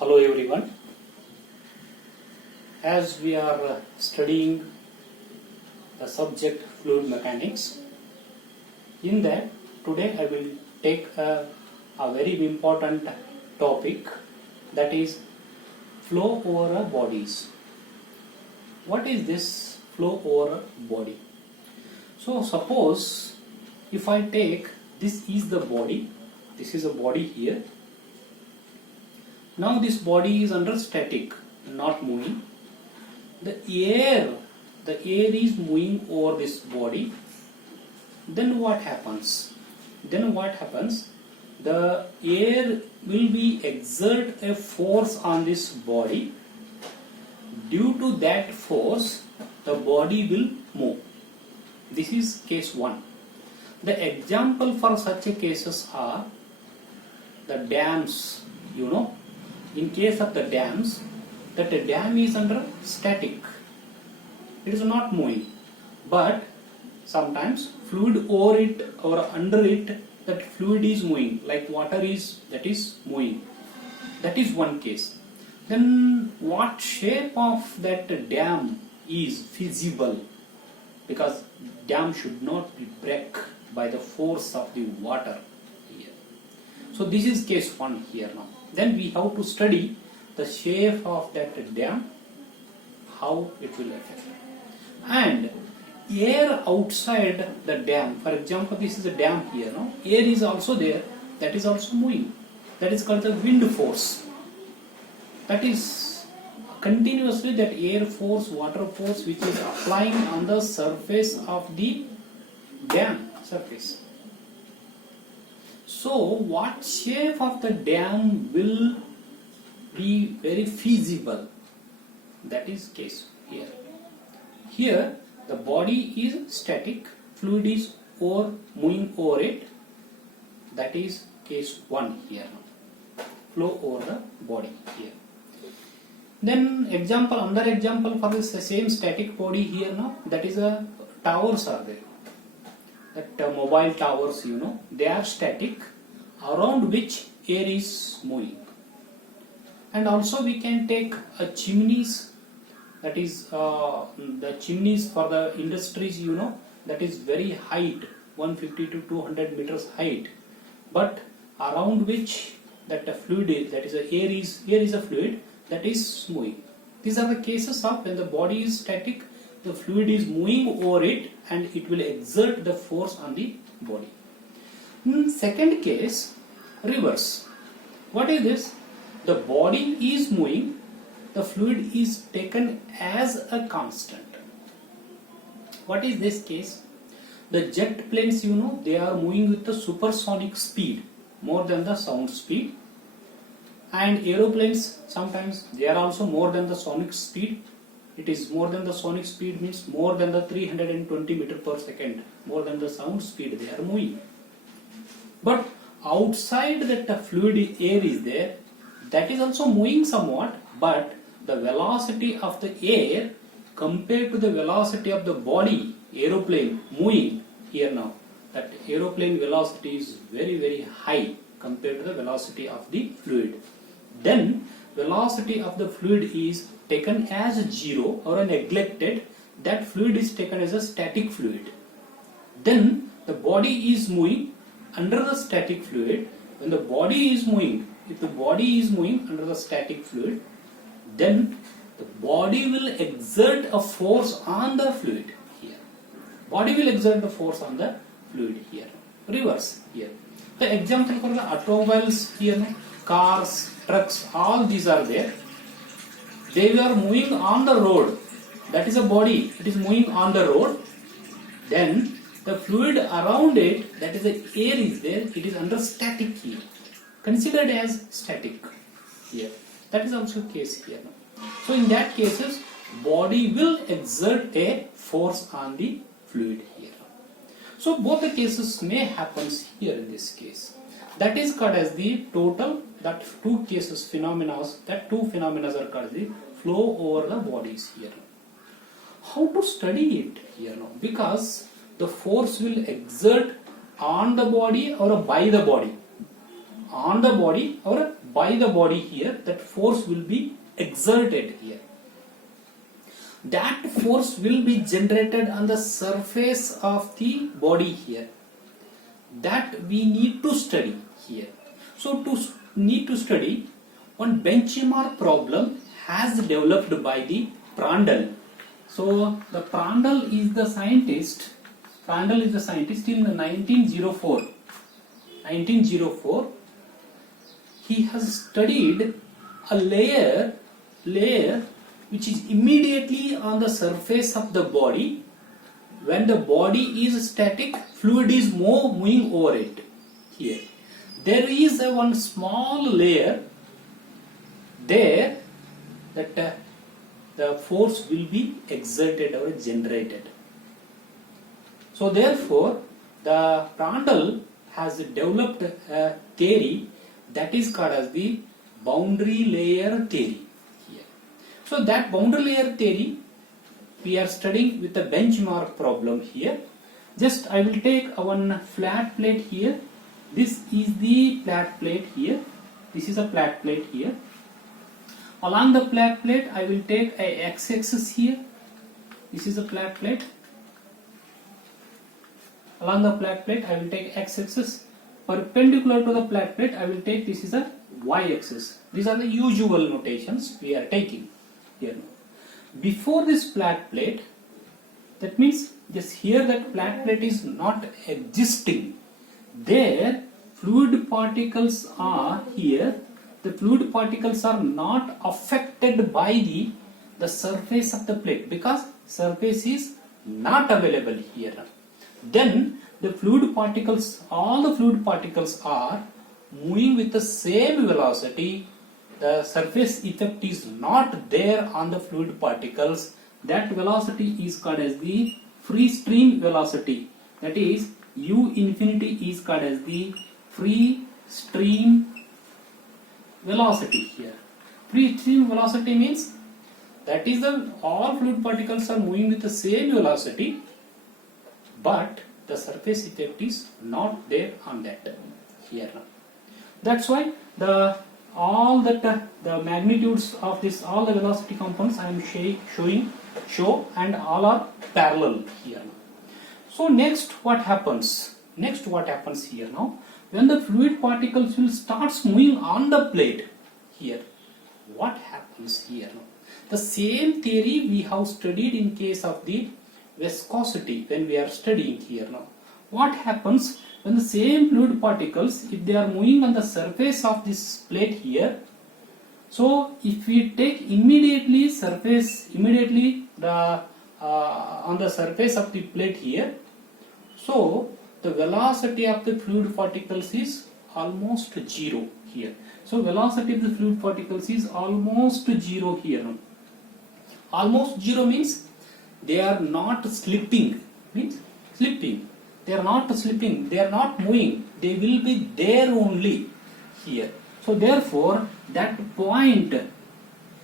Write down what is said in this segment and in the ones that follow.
Hello everyone. As we are studying the subject fluid mechanics, in that today I will take a very important topic, that is flow over bodies. What is this flow over body? So suppose if I take, this is the body, this is a body here. Now this body is under static, not moving. The air is moving over this body. Then what happens? The air will be exert a force on this body. Due to that force, the body will move. This is case 1. The example for such cases are the dams, In case of the dams, that a dam is under static. It is not moving. But sometimes fluid over it or under it, that fluid is moving, like water is moving. That is one case. Then what shape of that dam is feasible? Because dam should not be break by the force of the water here. So this is case 1 here now. Then we have to study the shape of that dam, how it will affect. And air outside the dam, for example, this is a dam here, air is also there, that is also moving. That is called the wind force. That is continuously that air force, water force which is applying on the surface of the dam surface. So what shape of the dam will be very feasible? That is case here. Here the body is static, fluid is moving over it. That is case 1 here now. Flow over the body here. Then another example for this same static body here now, that is a towers are there. That mobile towers, they are static, around which air is moving. And also we can take chimneys, that is the chimneys for the industries, that is very height, 150 to 200 meters height, but around which that fluid is, that is air is a fluid that is moving. These are the cases of when the body is static, the fluid is moving over it and it will exert the force on the body. Second case, reverse. What is this? The body is moving, the fluid is taken as a constant. What is this case? The jet planes, they are moving with the supersonic speed, more than the sound speed. And aeroplanes, sometimes they are also more than the sonic speed. It is more than the sonic speed means more than the 320 meter per second, more than the sound speed they are moving. But outside that the fluid air is there, that is also moving somewhat, but the velocity of the air compared to the velocity of the body, aeroplane moving here now, that aeroplane velocity is very, very high compared to the velocity of the fluid. Then velocity of the fluid is taken as 0 or neglected, that fluid is taken as a static fluid. Then the body is moving under the static fluid. When the body is moving, if the body is moving under the static fluid, then the body will exert a force on the fluid here. Body will exert the force on the fluid here. Reverse here. The example for the automobiles here, cars, trucks, all these are there. They are moving on the road. That is a body. It is moving on the road. Then the fluid around it, that is the air is there. It is under static here. Considered as static here. That is also case here. So in that cases, body will exert a force on the fluid here. So both the cases may happen here in this case. That is called as the total, that two cases phenomena, that two phenomena are called the flow over the bodies here. How to study it here now? Because the force will exert on the body or by the body. On the body or by the body here, that force will be exerted here. That force will be generated on the surface of the body here. That we need to study here. So to need to study, one benchmark problem has developed by the Prandtl. So the Prandtl is the scientist. Prandtl is the scientist in 1904. 1904, he has studied a layer which is immediately on the surface of the body. When the body is static, fluid is moving over it. Here, there is one small layer there that the force will be exerted or generated. So therefore, the Prandtl has developed a theory that is called as the boundary layer theory. Here. So that boundary layer theory we are studying with a benchmark problem here. Just I will take one flat plate here. This is the flat plate here. This is a flat plate here. Along the flat plate I will take a x-axis here. This is a flat plate. Along the flat plate I will take x-axis. Perpendicular to the flat plate I will take, this is a y-axis. These are the usual notations we are taking here. Before this flat plate, that means just here that flat plate is not existing. There fluid particles are here. The fluid particles are not affected by the surface of the plate because surface is not available here. Then the fluid particles, all the fluid particles are moving with the same velocity. The surface effect is not there on the fluid particles. That velocity is called as the free stream velocity. That is, u infinity is called as the free stream velocity here. Free stream velocity means that is all fluid particles are moving with the same velocity, but the surface effect is not there on that here. That's why the magnitudes of this, all the velocity components I am show and all are parallel here. So next what happens? Next what happens here now? When the fluid particles will start moving on the plate here, what happens here now? The same theory we have studied in case of the viscosity when we are studying here now. What happens when the same fluid particles, if they are moving on the surface of this plate here, so if we take immediately on the surface of the plate here, so the velocity of the fluid particles is almost zero here. So velocity of the fluid particles is almost zero here. Almost zero means they are not slipping. Means slipping. They are not slipping. They are not moving. They will be there only here. So therefore, that point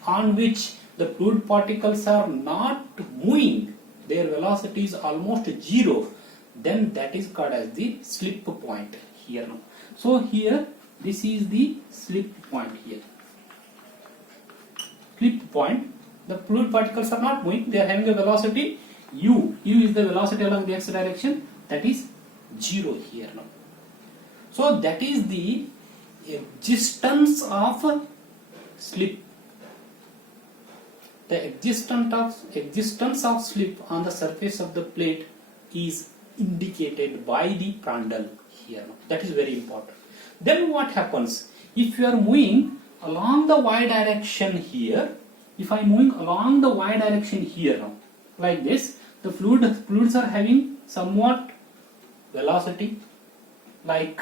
on which the fluid particles are not moving, their velocity is almost zero, then that is called as the slip point here now. So here this is the slip point here. Slip point, the fluid particles are not moving, they are having a velocity u. U is the velocity along the x direction, that is 0 here now. So that is the existence of slip. The existence of slip on the surface of the plate is indicated by the Prandtl here. That is very important. Then what happens? If you are moving along the y direction here, if I am moving along the y direction here now, like this, the fluids are having somewhat velocity, like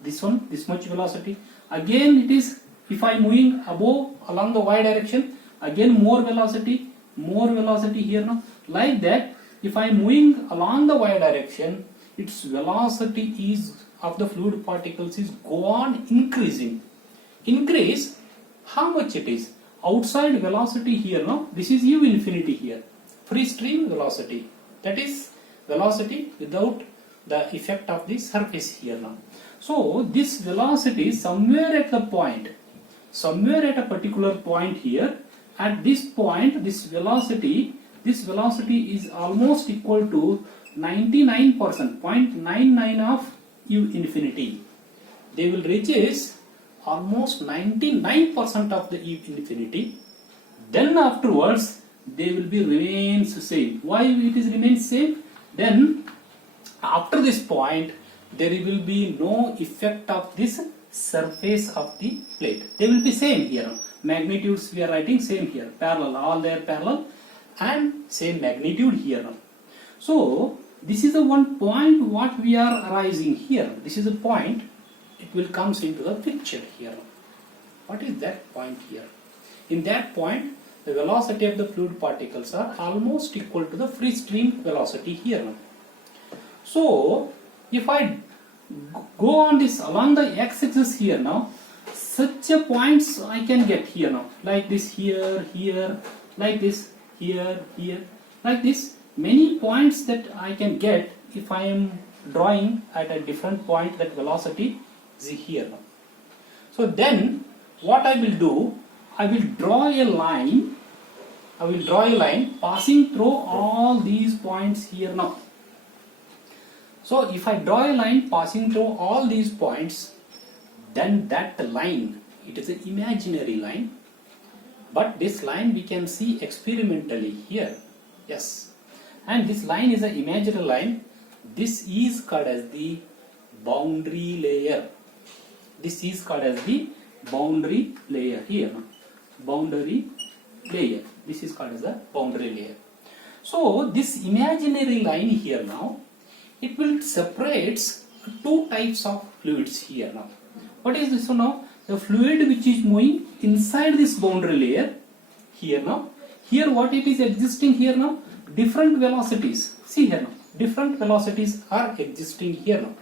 this one, this much velocity. Again it is, if I am moving above along the y direction, again more velocity here now. Like that, if I am moving along the y direction, its velocity is of the fluid particles is go on increasing. Increase, how much it is? Outside velocity here now, this is u infinity here. Free stream velocity, that is velocity without the effect of the surface here now. So this velocity somewhere at the point, somewhere at a particular point here, at this point this velocity is almost equal to 99%, 0.99 of u infinity. They will reach almost 99% of the u infinity. Then afterwards they will be remains same. Why it is remains same? Then after this point there will be no effect of this surface of the plate. They will be same here. Magnitudes we are writing same here, parallel, all they are parallel and same magnitude here. So this is the one point what we are arising here. This is a point. It will comes into the picture here. What is that point here? In that point the velocity of the fluid particles are almost equal to the free stream velocity here. So if I go on this along the x-axis here now, such a points I can get here now, like this here, here, like this here, here, like this. Many points that I can get if I am drawing at a different point that velocity is here now. So then what I will do, I will draw a line. I will draw a line passing through all these points here now. So if I draw a line passing through all these points, then that line, it is an imaginary line, but this line we can see experimentally here. Yes, and this line is an imaginary line. This is called as the boundary layer. This is called as the boundary layer here. Boundary layer. This is called as the boundary layer. So this imaginary line here now, it will separates two types of fluids here now. What is this now? The fluid which is moving inside this boundary layer here now. Here what it is existing here now? Different velocities. See here now. Different velocities are existing here now.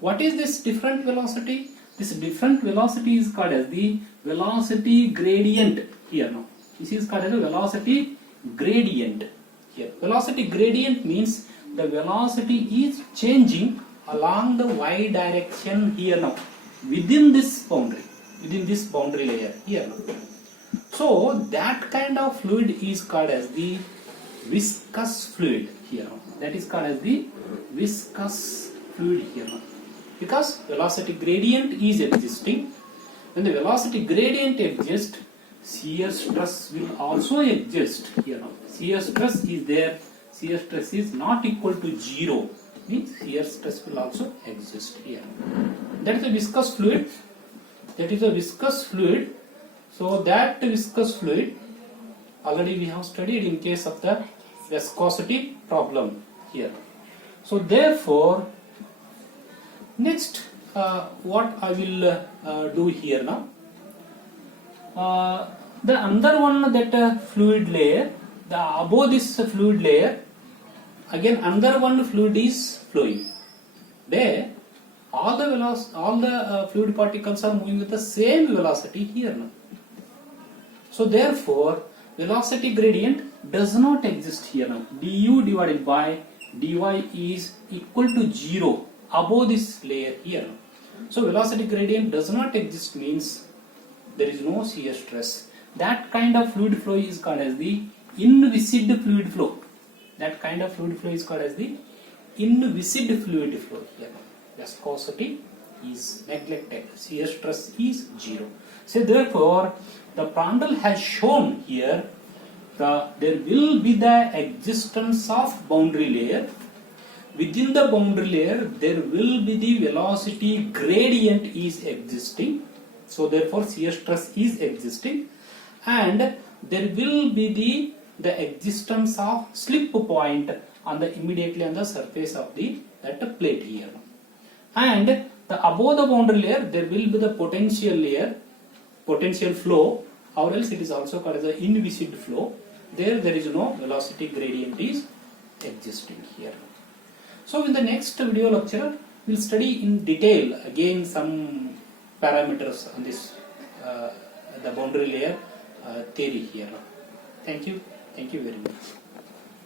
What is this different velocity? This different velocity is called as the velocity gradient here now. This is called as the velocity gradient here. Velocity gradient means the velocity is changing along the y direction here now, within this boundary layer here now. So that kind of fluid is called as the viscous fluid here now. That is called as the viscous fluid here now, because velocity gradient is existing. When the velocity gradient exists, shear stress will also exist here now. Shear stress is there. Shear stress is not equal to 0, means shear stress will also exist here. That is a viscous fluid. That is a viscous fluid. So that viscous fluid already we have studied in case of the viscosity problem here. So therefore next what I will do here now, the under one that fluid layer, the above this fluid layer, again under one fluid is flowing. There all the fluid particles are moving with the same velocity here now. So therefore velocity gradient does not exist here now. du divided by dy is equal to 0 above this layer here. So velocity gradient does not exist means there is no shear stress. That kind of fluid flow is called as the inviscid fluid flow. That kind of fluid flow is called as the inviscid fluid flow here. Viscosity is neglected. Shear stress is 0. So therefore the Prandtl has shown here there will be the existence of boundary layer. Within the boundary layer there will be the velocity gradient is existing. So therefore shear stress is existing, and there will be the existence of slip point on the immediately on the surface of that plate here. And the above the boundary layer there will be the potential layer, potential flow, or else it is also called as the inviscid flow. There is no velocity gradient is existing here. So in the next video lecture we will study in detail again some parameters on this the boundary layer theory here. Thank you very much.